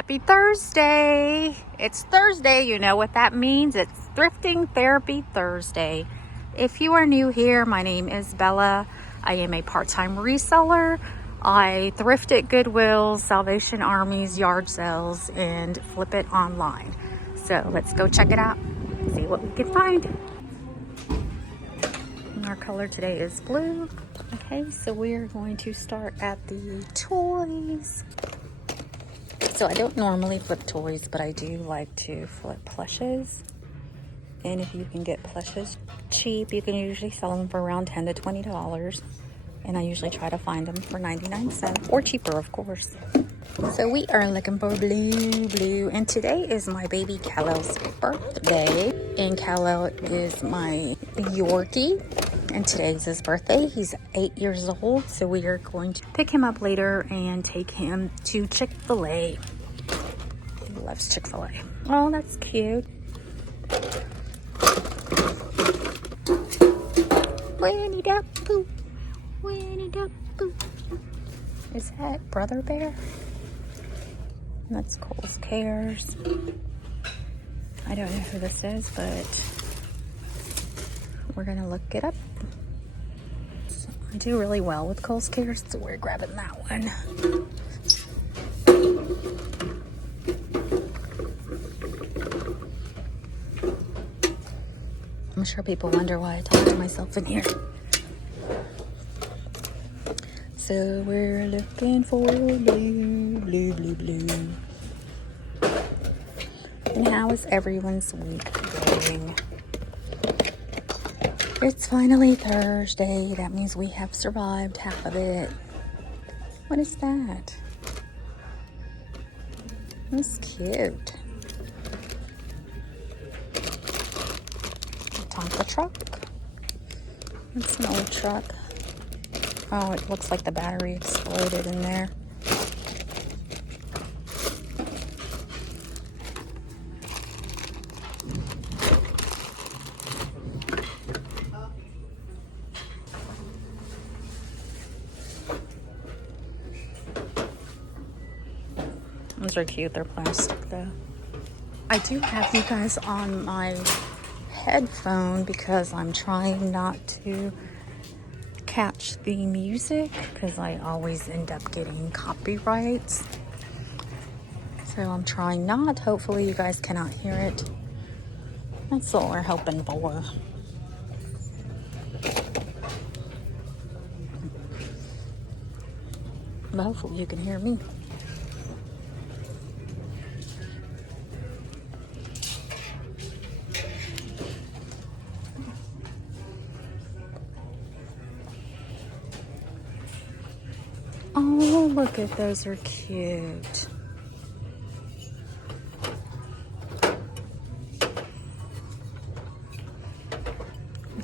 Happy Thursday. It's Thursday. You know what that means. It's Thrifting Therapy Thursday. If you are new here, my name is Bella. I am a part-time reseller. I thrift at Goodwills, Salvation Armies, yard sales, and flip it online. So let's go check it out, see what we can find. And our color today is blue. Okay, so we are going to start at the toys. So I don't normally flip toys, but I do like to flip plushes. And if you can get plushes cheap, you can usually sell them for around $10 to $20. And I usually try to find them for 99 cents or cheaper, of course. So we are looking for blue. And today is my baby Kal-El's birthday. And Kal-El is my Yorkie. And today's his birthday. He's 8 years old. So we are going to pick him up later and take him to Chick-fil-A. He loves Chick-fil-A. Oh, that's cute. Winnie the Pooh. Winnie the Pooh. Is that Brother Bear? That's Cole's Cares. I don't know who this is, but we're gonna look it up. So I do really well with Cole's Cares, so we're grabbing that one. I'm sure people wonder why I talk to myself in here. So we're looking for blue. And how is everyone's week going? It's finally Thursday. That means we have survived half of it. What is that? That's cute. Tonka truck. It's an old truck. Oh, it looks like the battery exploded in there. Those are cute. They're plastic though. I do have you guys on my headphone because I'm trying not to catch the music because I always end up getting copyrights. So I'm trying not. Hopefully you guys cannot hear it. That's what we're hoping for. But hopefully you can hear me. Oh, look at those, are cute.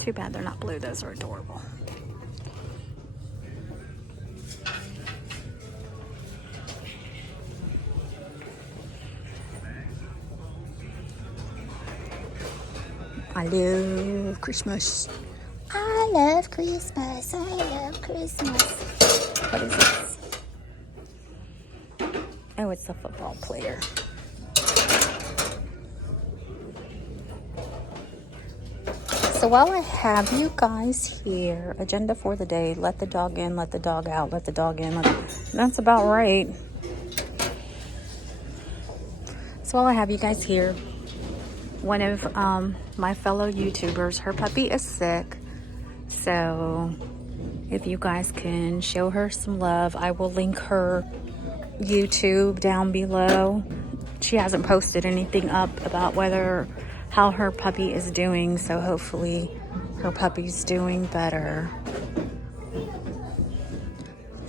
Too bad they're not blue. Those are adorable. I love Christmas. I love Christmas. I love Christmas. What is this? Oh, it's a football player. So while I have you guys here, agenda for the day: let the dog in, let the dog out, let the dog in. That's about right. So while I have you guys here, one of my fellow YouTubers, her puppy is sick. So if you guys can show her some love, I will link her YouTube down below. She hasn't posted anything up about how her puppy is doing, so hopefully her puppy's doing better.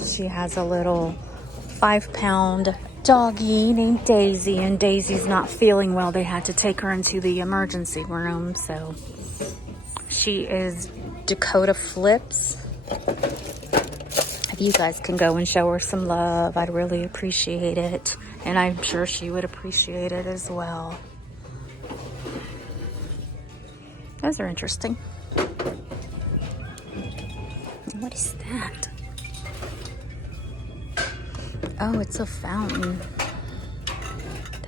She has a little 5-pound doggy named Daisy, and Daisy's not feeling well. They had to take her into the emergency room, so she is Dakota Flips. If you guys can go and show her some love, I'd really appreciate it. And I'm sure she would appreciate it as well. Those are interesting. What is that? Oh, it's a fountain.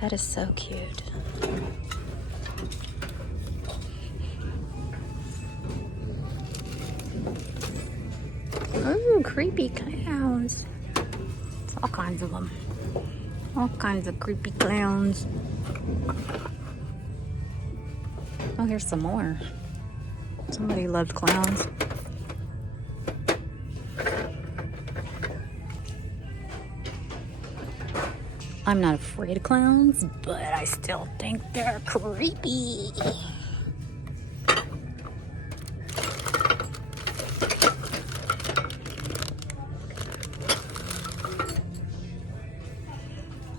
That is so cute. Ooh, creepy clowns. It's all kinds of them. All kinds of creepy clowns. Oh, here's some more. Somebody loved clowns. I'm not afraid of clowns, but I still think they're creepy.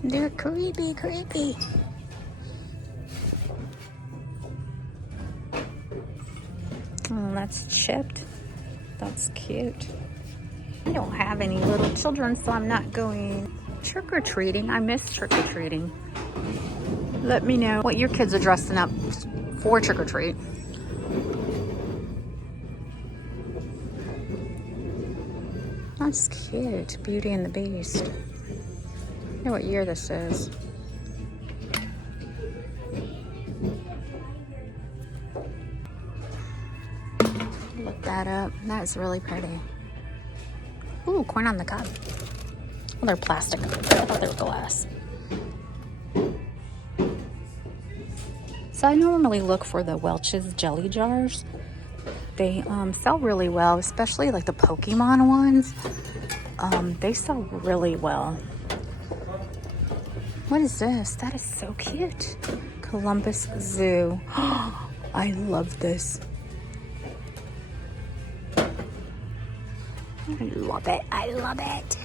They're creepy, creepy. Oh, that's chipped. That's cute. I don't have any little children, so I'm not going trick-or-treating. I miss trick-or-treating. Let me know what your kids are dressing up for trick-or-treat. That's cute. Beauty and the Beast. I wonder what year this is. Look that up. That is really pretty. Ooh, corn on the cob. Well, they're plastic. I thought they were glass. So I normally look for the Welch's jelly jars. They sell really well, especially like the Pokemon ones. They sell really well. What is this? That is so cute. Columbus Zoo. I love this. I love it. I love it.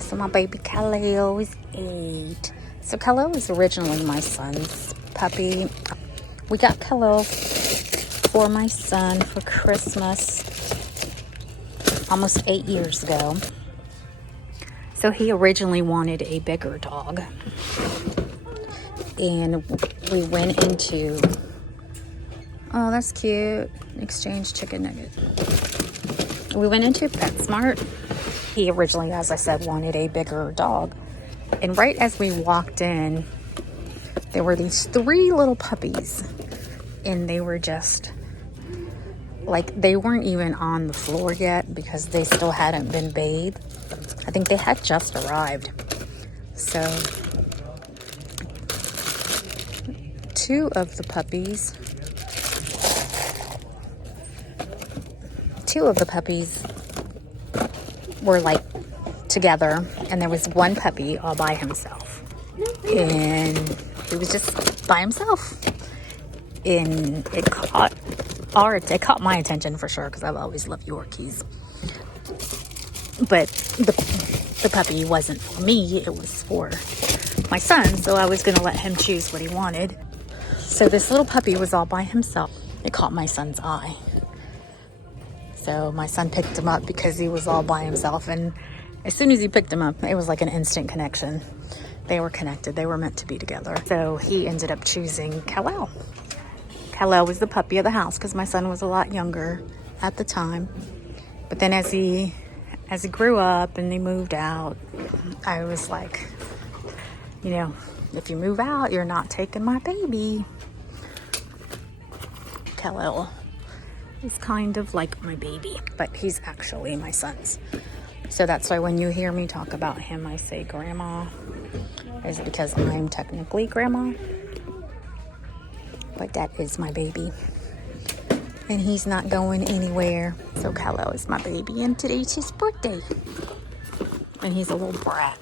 So my baby Kal-El is 8. So Kal-El was originally my son's puppy. We got Kal-El for my son for Christmas almost 8 years ago. So he originally wanted a bigger dog. And we went into, oh, that's cute, exchange chicken nugget. We went into PetSmart. He originally, as I said, wanted a bigger dog. And right as we walked in, there were these 3 little puppies. And they were just, like, they weren't even on the floor yet because they still hadn't been bathed. I think they had just arrived. So two of the puppies were like together, and there was one puppy all by himself, and he was just by himself, and it caught my attention for sure because I've always loved Yorkies. But the puppy wasn't for me, it was for my son, so I was gonna let him choose what he wanted. So this little puppy was all by himself. It caught my son's eye. So my son picked him up because he was all by himself, and as soon as he picked him up, it was like an instant connection. They were connected, they were meant to be together. So he ended up choosing Kal-El. Kal-El was the puppy of the house because my son was a lot younger at the time. But then as he grew up and they moved out, I was like, you know, if you move out, you're not taking my baby. Kal-El is kind of like my baby, but he's actually my son's. So that's why when you hear me talk about him, I say grandma, is because I'm technically grandma, but that is my baby. And he's not going anywhere. So Kal-El is my baby, and today's his birthday. And he's a little brat.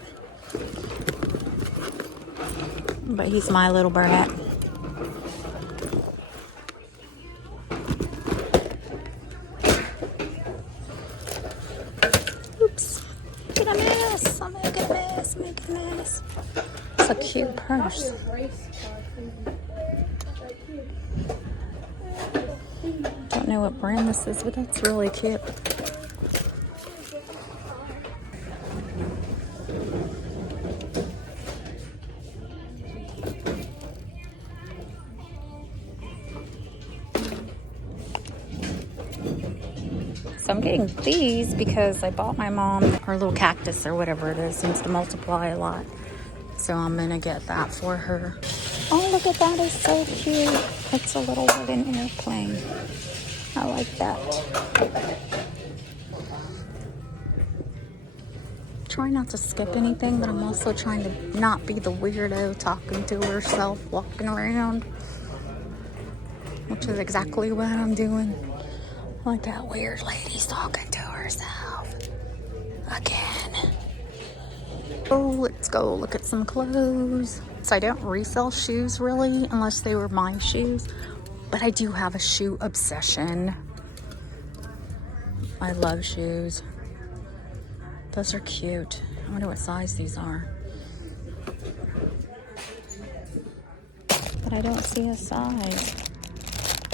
But he's my little brat. Oops. Making a mess. I'm making a mess. Making a mess. It's a cute purse. Don't know what brand this is, but that's really cute. So So I'm getting these because I bought my mom her little cactus or whatever it is. Seems to multiply a lot. So I'm gonna get that for her. Oh, look at that, it's so cute. It's a little wooden airplane. I like that. Trying not to skip anything, but I'm also trying to not be the weirdo talking to herself, walking around, which is exactly what I'm doing. Like that weird lady's talking to herself again. Oh, let's go look at some clothes. So I don't resell shoes really, unless they were my shoes, but I do have a shoe obsession. I love shoes. Those are cute. I wonder what size these are. But I don't see a size.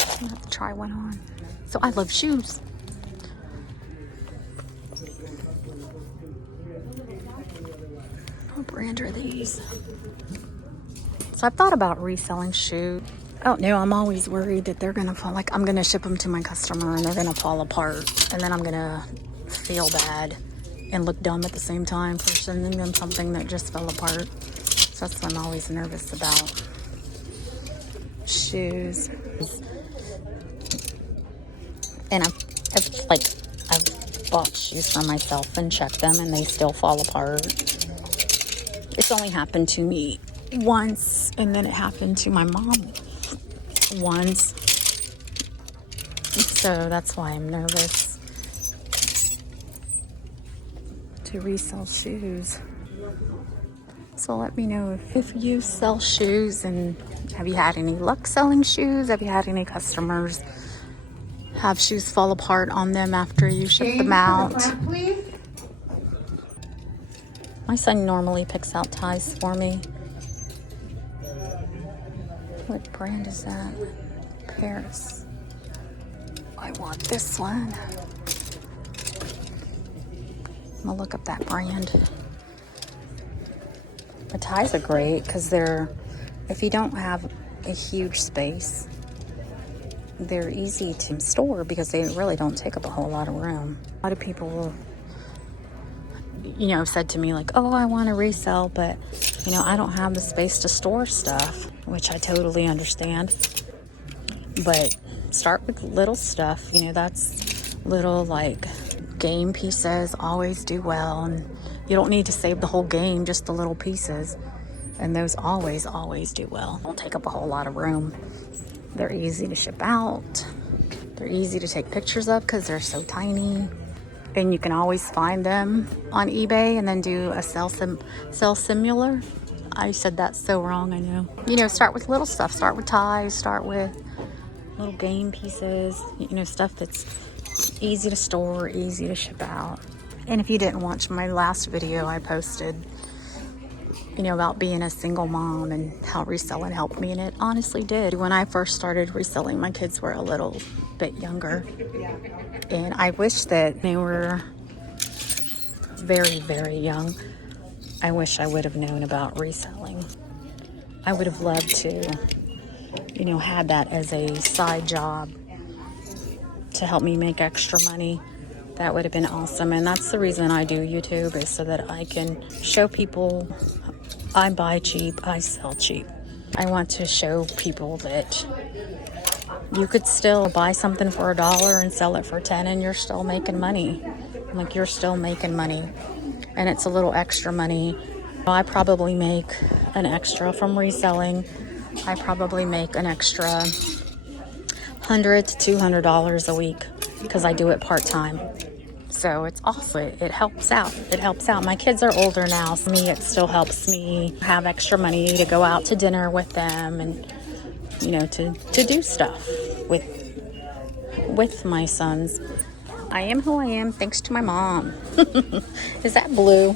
I'm gonna have to try one on. So I love shoes. What brand are these? So I've thought about reselling shoes. Oh no, I'm always worried that they're gonna fall, like I'm gonna ship them to my customer and they're gonna fall apart. And then I'm gonna feel bad and look dumb at the same time for sending them something that just fell apart. So that's what I'm always nervous about. Shoes. And I've bought shoes for myself and checked them and they still fall apart. It's only happened to me once, and then it happened to my mom once. So that's why I'm nervous to resell shoes. So let me know if you sell shoes, and have you had any luck selling shoes? Have you had any customers have shoes fall apart on them after you ship them out? My son normally picks out ties for me. What brand is that? Paris. I want this one. I'm gonna look up that brand. The ties are great because if you don't have a huge space, they're easy to store because they really don't take up a whole lot of room. A lot of people will, said to me like, oh, I want to resell, but I don't have the space to store stuff, which I totally understand. But start with little stuff, that's little like game pieces always do well, and you don't need to save the whole game, just the little pieces, and those always do well. Don't take up a whole lot of room. They're easy to ship out. They're easy to take pictures of because they're so tiny, and you can always find them on eBay and then do a sell similar. I said that so wrong, I know. Start with little stuff. Start with ties. Start with little game pieces, stuff that's easy to store, easy to ship out. And if you didn't watch my last video I posted, about being a single mom and how reselling helped me, and it honestly did. When I first started reselling, my kids were a little bit younger, and I wish that they were very, very young. I wish I would have known about reselling. I would have loved to, had that as a side job to help me make extra money. That would have been awesome. And that's the reason I do YouTube, is so that I can show people I buy cheap, I sell cheap. I want to show people that you could still buy something for $1 and sell it for 10 and you're still making money. Like, you're still making money, and it's a little extra money. I probably make an extra from reselling. I probably make an extra $100 to $200 a week because I do it part-time. So it's awesome. It helps out. It helps out. My kids are older now, so it still helps me have extra money to go out to dinner with them, and to do stuff with my sons. I am who I am thanks to my mom. Is that blue?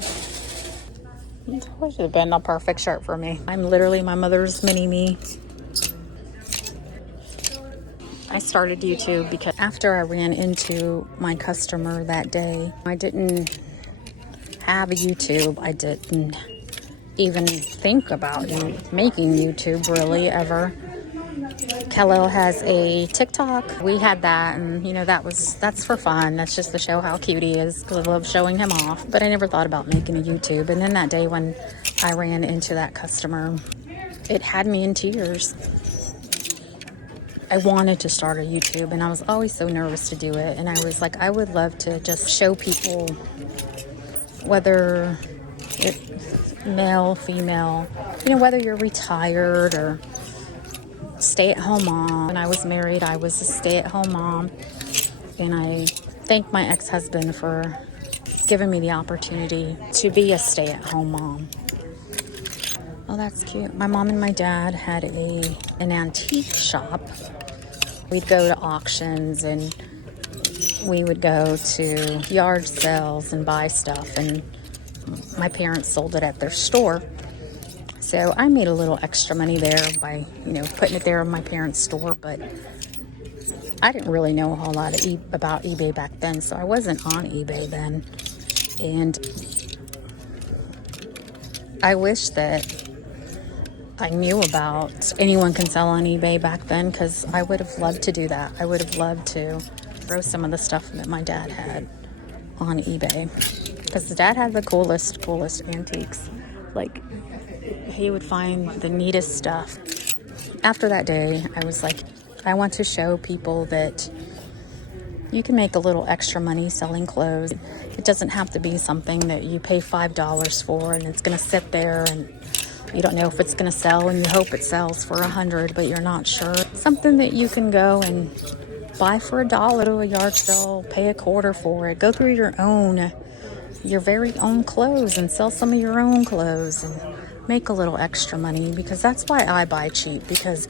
That should have been a perfect shirt for me. I'm literally my mother's mini-me. I started YouTube because after I ran into my customer that day, I didn't have a YouTube. I didn't even think about making YouTube really ever. Kello has a TikTok. We had that, and you know, that's for fun. That's just to show how cute he is, because I love showing him off. But I never thought about making a YouTube. And then that day when I ran into that customer, it had me in tears. I wanted to start a YouTube, and I was always so nervous to do it. And I was like, I would love to just show people, whether it's male, female, you know, whether you're retired or stay-at-home mom. When I was married, I was a stay-at-home mom, and I thank my ex-husband for giving me the opportunity to be a stay-at-home mom. Oh, that's cute. My mom and my dad had an antique shop. We'd go to auctions, and we would go to yard sales and buy stuff, and my parents sold it at their store. So I made a little extra money there by, you know, putting it there in my parents' store, but I didn't really know a whole lot about eBay back then, so I wasn't on eBay then. And I wish that I knew about anyone can sell on eBay back then, because I would have loved to do that. I would have loved to throw some of the stuff that my dad had on eBay, because the dad had the coolest antiques. Like, he would find the neatest stuff. After that day, I was like, I want to show people that you can make a little extra money selling clothes. It doesn't have to be something that you pay $5 for and it's going to sit there and you don't know if it's going to sell, and you hope it sells for $100, but you're not sure. Something that you can go and buy for $1 to a yard sale, pay $0.25 for it, go through your very own clothes and sell some of your own clothes and make a little extra money. Because that's why I buy cheap, because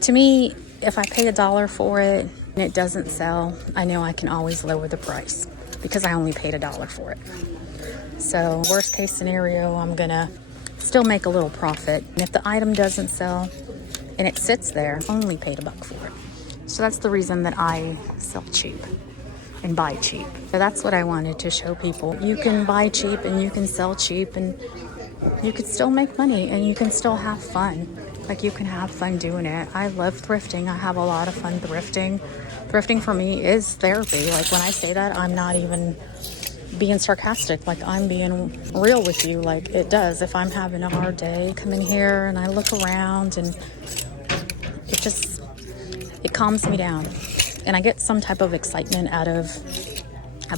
to me, if I pay $1 for it and it doesn't sell, I know I can always lower the price because I only paid $1 for it. So worst case scenario, I'm gonna still make a little profit. And if the item doesn't sell and it sits there, I only paid $1 for it. So that's the reason that I sell cheap and buy cheap. So that's what I wanted to show people. You can buy cheap and you can sell cheap, and you can still make money, and you can still have fun. Like, you can have fun doing it. I love thrifting. I have a lot of fun thrifting. Thrifting for me is therapy. Like, when I say that, I'm not even being sarcastic. Like, I'm being real with you. Like, it does. If I'm having a hard day, come in here and I look around, and it calms me down. And I get some type of excitement out of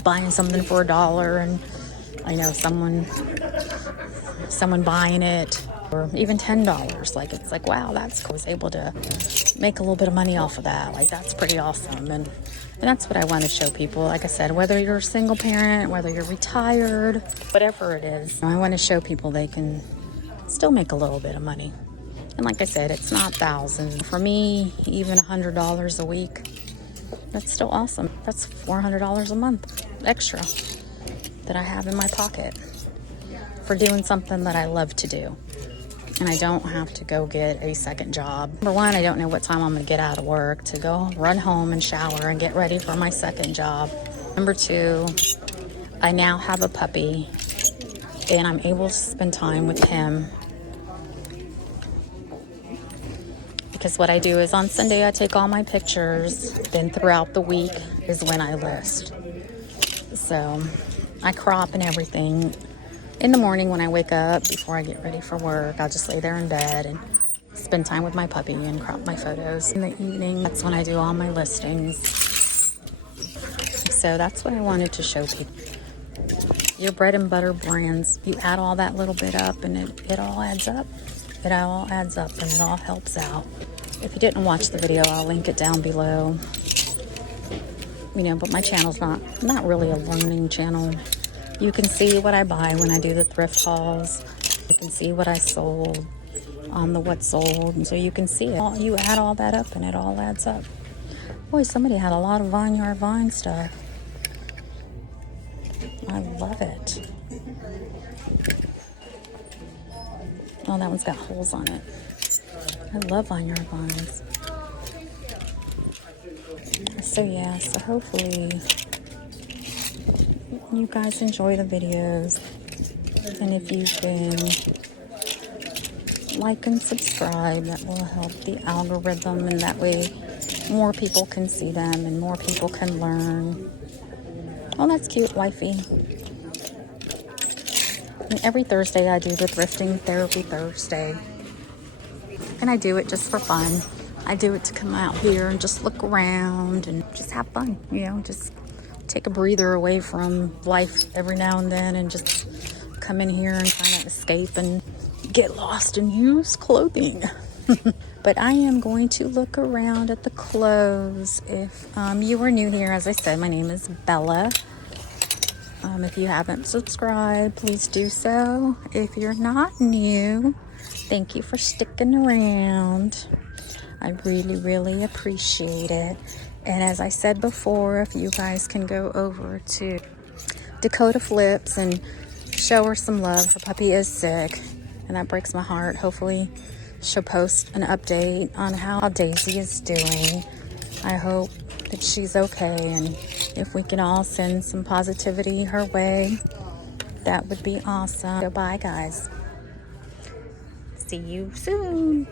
buying something for $1, and I know someone buying it, or even $10. Like, it's like, wow, that's cool. I was able to make a little bit of money off of that. Like, that's pretty awesome. And that's what I want to show people. Like I said, whether you're a single parent, whether you're retired, whatever it is, I want to show people they can still make a little bit of money. And like I said, it's not thousands. For me, even $100 a week, that's still awesome. That's $400 a month extra that I have in my pocket for doing something that I love to do. And I don't have to go get a second job. Number one, I don't know what time I'm going to get out of work to go run home and shower and get ready for my second job. Number two, I now have a puppy, and I'm able to spend time with him. Because what I do is on Sunday, I take all my pictures. Then throughout the week is when I list. So I crop and everything. In the morning when I wake up, before I get ready for work, I'll just lay there in bed and spend time with my puppy and crop my photos. In the evening, that's when I do all my listings. So that's what I wanted to show people. Your bread and butter brands, you add all that little bit up, and it all adds up. It all adds up, and it all helps out. If you didn't watch the video, I'll link it down below. You know, but my channel's not really a learning channel. You can see what I buy when I do the thrift hauls. You can see what I sold on the what sold. And so you can see it. You add all that up and it all adds up. Boy, somebody had a lot of Vineyard Vine stuff. I love it. Oh, that one's got holes on it. I love Vineyard Vines. So yeah, so hopefully you guys enjoy the videos, and if you've been like and subscribe. That will help the algorithm, and that way more people can see them and more people can learn. Oh, that's cute, wifey. And every Thursday I do the Thrifting Therapy Thursday. And I do it just for fun. I do it to come out here and just look around and just have fun, you know, just take a breather away from life every now and then and just come in here and kind of escape and get lost in used clothing. But I am going to look around at the clothes. If you are new here, as I said, my name is Bella. If you haven't subscribed, please do so. If you're not new, thank you for sticking around. I really, really appreciate it. And as I said before, if you guys can go over to Dakota Flips and show her some love. Her puppy is sick, and that breaks my heart. Hopefully she'll post an update on how Daisy is doing. I hope that she's okay, and if we can all send some positivity her way, that would be awesome. Bye, guys. See you soon.